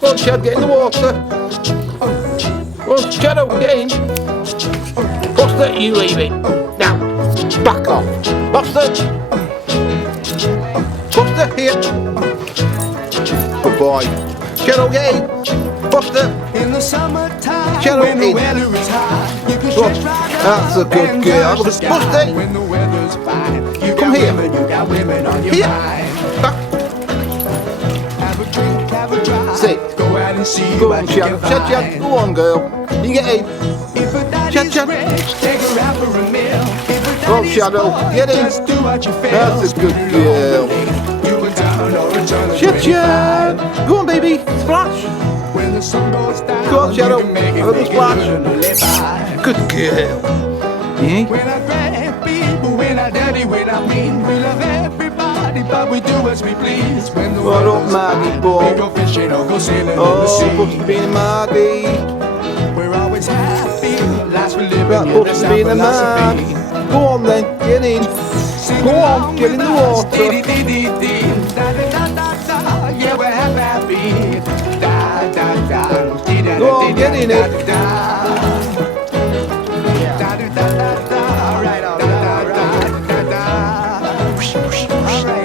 Go on, Chad, get in the water. Go on, Shadow, get in. Buster, you leave it. Now, back off. Buster. Buster, here. Good boy. Shadow, get in. Buster. In the summertime, Shadow, when the in. weather is hot, you can Good. stretch right That's a out good and girl. touch the sky. Buster. When the weather's fine, you Come got here. women, you got women on your Here. mind. Back. Have a drink, have a drive. Sit. Go out and see Go what on, you Shadow. can Chad, find. Chad. Go on, girl. You get in. If a Chad, daddy's Chad. rich, take her out for a meal. If a Go on, daddy's Shadow. poor, Get in. just do what you feel. That's a good Spend it girl. on the lake. You a diamond or a ton of Chad, 25. Chad. Go on, baby. Splash. When the sun goes down, Go on, Shadow. you can make it, Have a make it splash. good and live by. Good girl. Yeah. When I grab people, when I dirty, when I mean, we love everybody, but we do as we please. When the What up, weather's Maggie fine, boy? we go fishing or go sailing in the Oh, sea. Buster being a Maggie. We're always happy, lives we live That in, yeah, that's Buster our being a philosophy. man. Go on then, get in. Sing Go on, along get in with the us. water. Dee-dee-dee-dee-dee. Da-da-da-da-da. Yeah, we're happy. Da-da-da. Dee-da-da, Go on, get in it. da-da-da. Da-da-da-da-da. All right, all right, all right. Da-da. All right.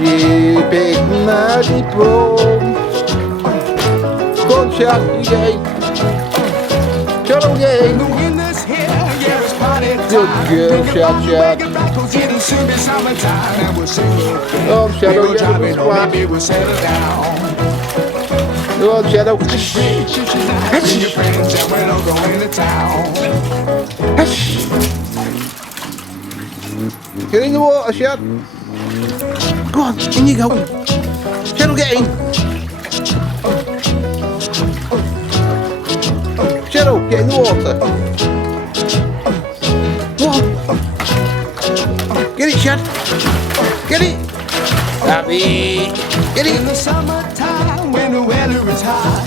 You big Maggie bro. Go on, Chad, you get in. Shadow, get in. The winter's here, yeah, it's party time. Good girl, Think Chad, about the Chad. wagon back, 'cause it'll soon be summertime, and we'll sing again. Go on, Shadow, We go get in the driving, or splash. maybe we'll settle down. Go on, Shadow. Bring your friends and we're all going to town. Get in the water, Shad. Go on, in you go. Shadow, get in. Shadow, get in the water. Go on. Get it, Shad. Get it. Happy. Get In it. the summertime, when the weather is hot,